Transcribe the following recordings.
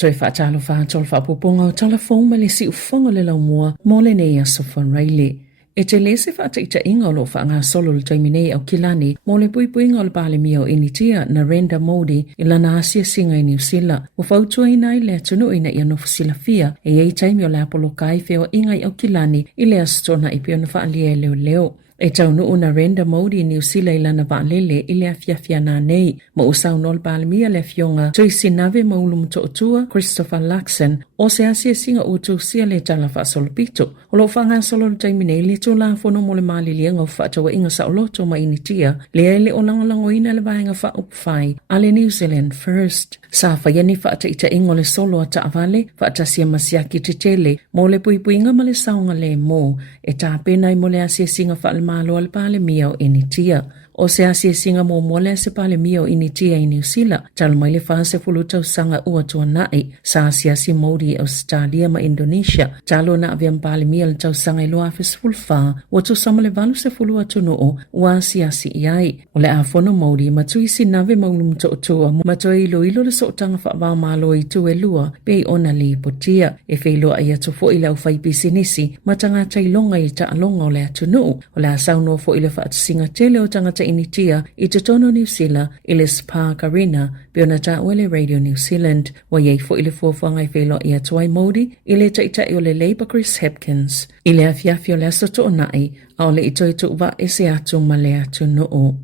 Toi whaatalo whaatol whaapoponga o telefon ma le si ufonga le lau mua mo le nei a sofan reile. E te lese whaataita inga o lo whaanga solo le taiminei au kilani mo le puipuinga o le pale mia o initia na Renda Modi i lana asia singa i New Zealand. Wa whautua ina i le atunu ina i anofu silafia e ei taimi o le apolo kai feo inga i au kilani i le astona i pio na whaalia leo leo. E taunu una Renda Modi i New Zealand i lana waalele i le afiafia nā nei. Ma usau nol palemia le fionga tui sinave maulum to'otua Christopher Luxon o se asia singa utu sia le tala whaasolopito. O lo whanga solo le taimine le tū la fono mo le maali lianga o whaatawa inga sa oloto ma initia le ele o langolango ina le vaenga whaupwhai a le New Zealand First. Sa whaiani whaataita ingo le solo a taavale whaatasia masiaki te tele mo le puipuinga ma le saunga le mo e tāpenai mo le asia singa whaalmalo al pale mia o initia. O se asia singa mo mole se pale mia o initia i New Zealand, talo mai le whaase fulutau sanga ua tua nai, sa asia si Maori Australia ma Indonesia, talo na aviam pale mia le tau sanga i loa fes fulfa, ua tu sama le valu se fulu atu noo, ua asia si iai. O le afono Maori, matui si nave maulum to'otua, matoi ilo le so'otanga whaavao malo i tu e lua, pei ona li potia, e feiloa ai atu fo ila ufai pisinisi, matanga tailonga i ta alonga o le atu noo, o le asauno fo ila whaatusinga tele o tangata initia i te tono New Zealand i le Spark Arena peona tāuele Radio New Zealand wa iei fo i le fuafuanga i whelo i atuai Māori i le taitai o le Labour Chris Hopkins i le afiafi o le asoto o nai a o le itoi tuwa e se atu ma le atu noo.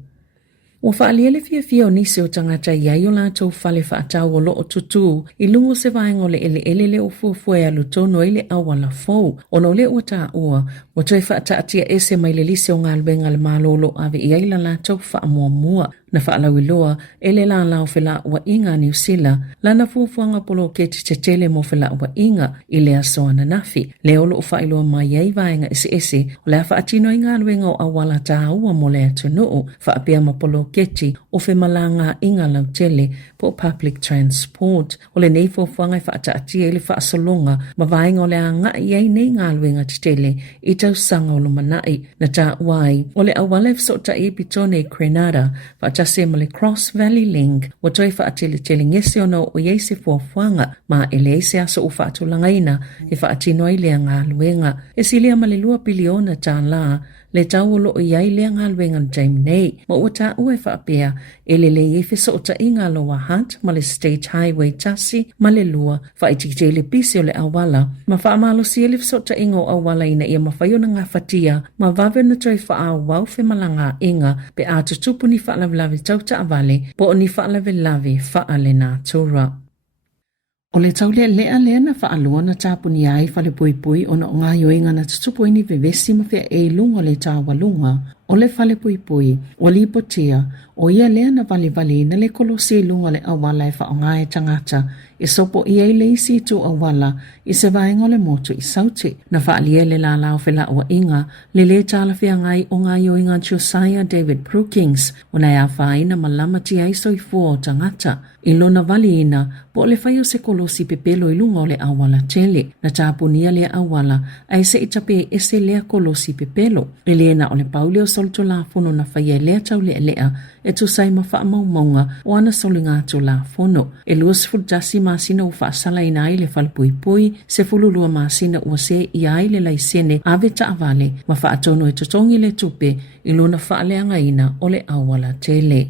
Ua whaaliele fia o nisi o tangata iai o lātou whale whaatau o loo tutu i lungo se vaenga o le ele le o fuafue alu tono i le awala fau o no le ua tā ua wa toi whaataatia ese mai le lise o ngā luenga le malolo ave iai la lātou whaamua mua na whaalau iloa e le la lao whila ua inga New Zealand lana fuafuanga polo ke te tele mo whila ua inga i le asoana nafi le olo o whailoa mai iai vaenga ese o le a whaatino i ngā luenga o awala tā ua mo le atu noo whaapea ma polo keti o whemalanga inga lau tele po public transport. O le nei fuafuanga i whaataatia i le whaasolonga ma vaenga o le anga iai nei ngā luenga te tele i tau sanga o lo manai na tā uai. O le awale fsota i pitone Grenada whaatase ma le Cross Valley Link wa toi whaatele tele ngese ono o iei se fuafuanga ma ele se aso u whaatulangaina e whaatino i lea ngā luenga. E silia ma le 2 biliona tā la le tau o loo iai lea ngā luenga na jaim nei ma ua tā ue whaapea e le e fiso o ta inga loa hat ma le State Highway tasi ma le lua whaitite le pisi o le awala ma whaamalo si e le fiso ta inga o awala ina ia mawhaio na ngā whatia ma vave na toi whaau wau whemalanga inga pe a tutupu ni whaalavilavi tau ta avale po o ni whaalavilavi whaale nā tura. O le tau lea na whaalua na tāpuni ai whale pui o na ngā yoinga na tutupu ini vevesi ma whea e lunga le tāwalunga o le whale pui o li potia o ia lea na vali na le kolosi lunga le awala e whaonga e tangata e sopo ia i le isi tu awala i se vaenga o le motu i sauti na whaalia le la lao whila ua inga le tala whia ngai o ngā yoinga Josiah David Brookings o na ea whaina malama ti aiso i fua o tangata i lona vali ina po le whaio se kolosi pepelo i lunga o le awala tele na tāpunia le awala ai se itape e se lea kolosi pepelo e leena o le paulio solto la fono na whaia lea tau lea e tu sai ma wha maunga o ana soli ngā tu la fono e luas fudasi masina u whaasala ina ai le whalpui se fululua masina ua se i ai le laisene ave ta avale ma whaatono e tutongi le tupe i lona whaaleanga ina o le awala tele.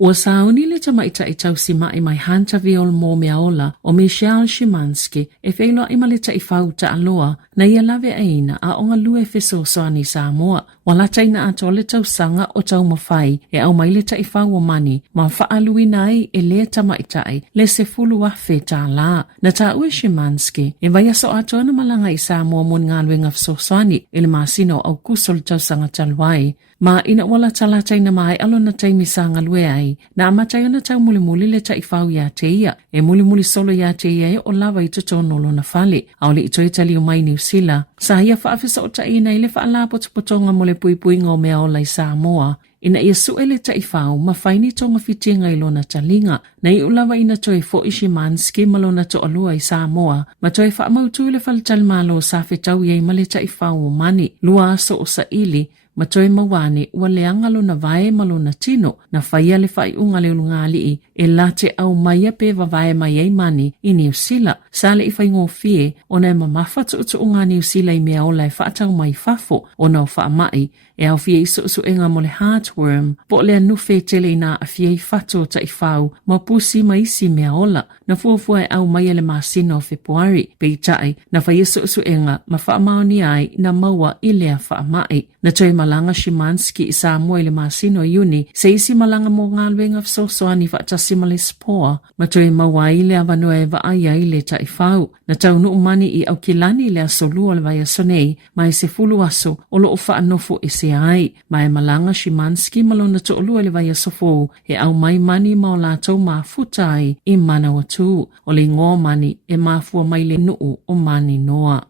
Ua sauni le tamaita i tausi mai mai hanta viol mo mea ola o Michelle Szymanski e whailo ima le ta i whauta aloa na ia lave aina a onga lue feso soani Samoa. Wala taina ato le tau sanga o tau mawhai e au mai le ta i whau mani ma whaalui nai e le tamaitai le se fulu afe Tala. Na ta ue Szymanski e vai aso ato ana malanga i Samoa mon ngā luenga feso soani e le masino au kusol tau sanga talwai. Ma ina wala talataina mai alo na taimi sanga lue ai na amatai ana tau muli le ta i whau ia te ia e muli solo ia te ia e o lava i tutono lo na fale au le ito itali o mai New Zealand sa ia whaafisa o ta ina i le whaalapo tupotonga mo le pui ngau mea o lai Samoa ina ia suele ta i whau ma whaini tonga fitinga i lona talinga na iulawa ina toi fo Ishimanski malona to alua I Sāmoa, ma toi whaamautu le faltalmalo sa whetau iei maleta I whao mani, lua aso o sa ili, ma toi mawane ua leangalo na vae malona tino na whaia le whai unga le ulungali e late au maia pe vae mai ei mani I New Zealand. Sale I whai ngofie o na mamafa tu unga New Zealand I mea ola e whaatau mai fafo o na o whaamai e au fie isu enga mo le heartworm po le anufe tele ina a fie I fato ta I whau ma pusi ma isi mea ola na fuafua e au maia le masina o Februari pe itai na whai isu enga ma whaamaoni ai na maua I lea whaamai na toi malanga Shimanski I Sāmoa le masino Iuni se isi malanga mo ngalwenga fsosoani whaatasima le spoa ma toi maua I le avanoa e vaaya I le ta I whau na taunu umani I Aukilani le asolua le vai asonei mai se fulu aso o lo o whaanofo e se ai mai malanga Shimanski malona to olua le vai asofo e au mai mani ma o lātou mafuta ai I mana watu o le ngō mani e mafua mai le nuu o mani noa.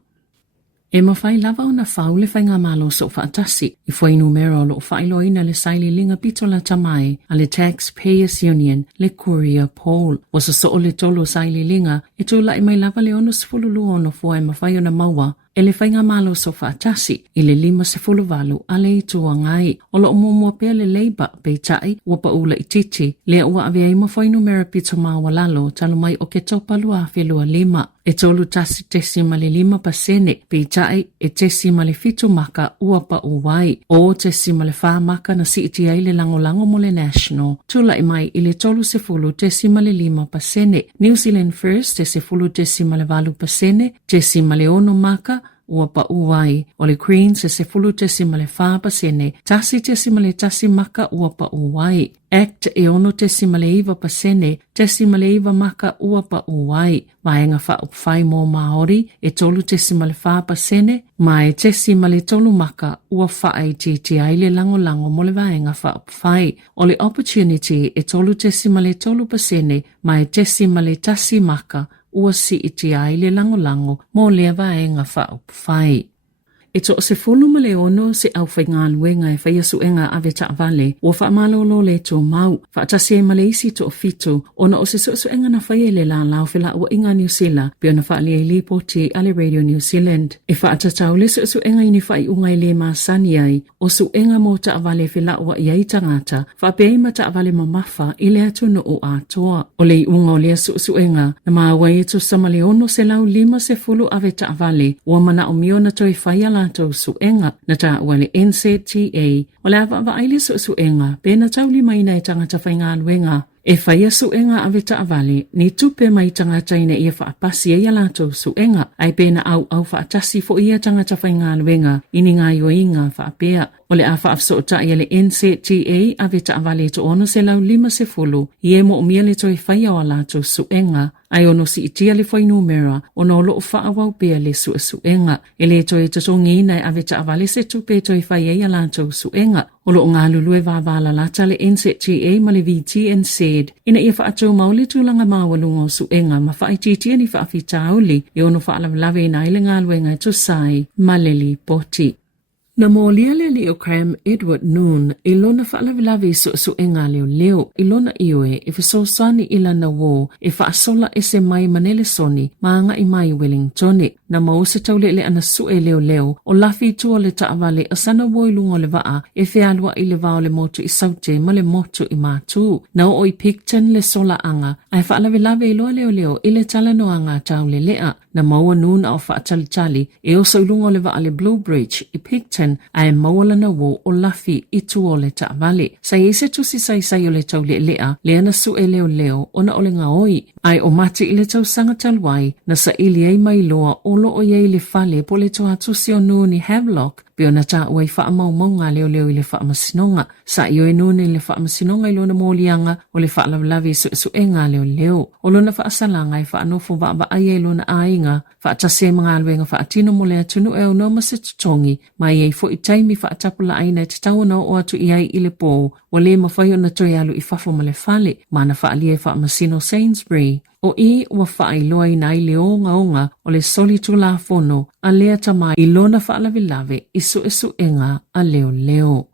E mawhai lava o na whau le whainga malo so whaatasi I fwai numero lo whailoina le saili linga pitola tamai a le Taxpayers Union le Courier Poll. O sa so o le tolo saili linga e tō lai mai lava le ono sifululu ono fua e mawhai o na maua e le whainga malo so whaatasi I le 5 a le itua ngai. O lo mua pia le Labour pe tai wapa ula I titi le ua avea I mawhai numero pito mawalalo talo mai o ke taupalua a whelua 5. E tolu tasi 10.5% pe tai e 10.5 maka uapa uwai o 10.5 maka na siiti ai le lango mo le national tula I mai I le tolu 10.5%. New Zealand First 10.8%, 10.1 maka uapa uwai o le Greens 10.5%, tasi 10.8 maka uapa uwai. Act e ono 10.5%, 10.5 maka uapa uwai. Vaenga whaupwhai mō Māori e tolu 10.5%, mai 10.3 maka ua whaai TTI le lango mo le vaenga whaupwhai. O le Opportunity e tolu 10.3%, mai 10.3 maka ua CETI le lango mo le vaenga whaupwhai. E to se fulu ma le ono se au whainga luenga e whaiasu enga ave ta vale o whaamalolo le tō mau whaatasi e maleisi to fito ona o se so enga na whaie le la lau whila ua inga New Zealand pe ona whaali e li poti ale Radio New Zealand e whaatatau le so enga ini whai unga le maasani ai o su enga mo ta vale whila ua iai tangata whaapei ma ta vale mamafa I le atunu o atoa o le unga o le so enga na maawai e to sama le ono se lau 5 se fulu ave ta vale ua mana o miona toi whaia to suenga na ta wale NZTA o le ava aile suenga pe na tauli mai nei tangata whainga luenga e whaia suenga ave ta avale ni tupe mai tangata ina ia whaapasi e alato suenga ai pe na au whaatasi fo ia tangata whainga luenga ini ngā yoinga whaapea o le afa afso ta ia le NZTA ave ta avale to ono se lau 5 se fulu ie mo umia le toi whaia o alato suenga ai ono si itia le whai numera ono lo whaawau pea le suenga e le toi tatongi nei ave ta avale se tupe toi whaia i alato suenga o lo ngā lulue vāvala lata le NZTA ma le VTNZ ina ia whaatou maule tūlanga māwalungo suenga ma whaititia ni whaafitauli e ono whaalawalawe na ile ngā luenga to sai maleli poti. Na mōlia le Leocram Edward Noon I lona whaalawilawe suenga leo I lona iwe e whasosani ila na wō e whaasola e se mai manele soni maanga I mai Wellingtoni na mausa taule le ana sue leo o lafi tua le taawale asana woi lungo le waa e whialua I le vao le motu I saute ma le motu I mātū na o I Picton le sola anga ai whaalawilawe loa leo I le talanoanga taule lea na maua Noon au whaatalitali e oso lungo le waa le Blue Bridge I Picton ai mawala na wo o lafi I tuo le taawale sa ese tusi sai o le taule lea le ana sue leo ona ole ngaoi ai o mati I le tau sanga talwai na sa ili ei mai loa lo o yei le fale po le toa tusi o nuni Havelock pe ona ta wai wha maunga leo I le wha masinonga sa I o nuni le wha masinonga I lona mōlianga o le wha lawlawe suenga leo o lona wha asalanga I wha anofo wa ai lona ainga wha atase mga alwenga wha atino mo le atunu e o noma se tutongi mai ei fo I taimi wha atapula aina te tawana o atu I ai I le pō o le mawhai o na toi alu I whafo ma le fale mana wha alie wha masino Sainsbury o I ua whaailoa I nai le onga o le solitu la fono a lea tamai I lona whaalawilawe I suenga a leo.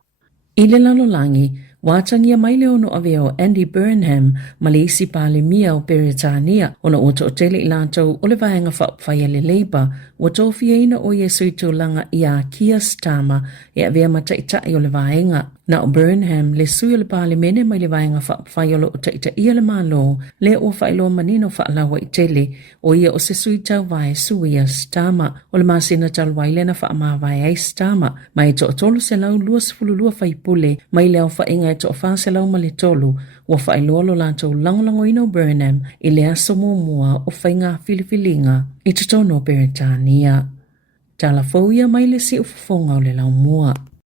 I le lalolangi, Wātangia mai leo no aveo Andy Burnham malisi pale mia o Peretania ona o to tele I lātou o le vaenga whapawhaia le Labour o tōwhiaina o Yesu tūlanga ia Kia Stama e avea mataitai o le vaenga. Na o Burnham le sui o le pale mene mai le vaenga whapawhaia lo o taita ia le malo le o whailo manino whaalawa I tele o ia o se sui tau vae sui a Stama o le masina talwaile na whaamawai ai Stama mai to tolu se lau luas fululua whaipule mai leo whainga e to whaase lau male tolu wa whailo lo lantou langolango ino Burnham I le aso mua o whainga filifilinga I te tono Peretania. Tala fauia mai le si ufafonga o le lau mua.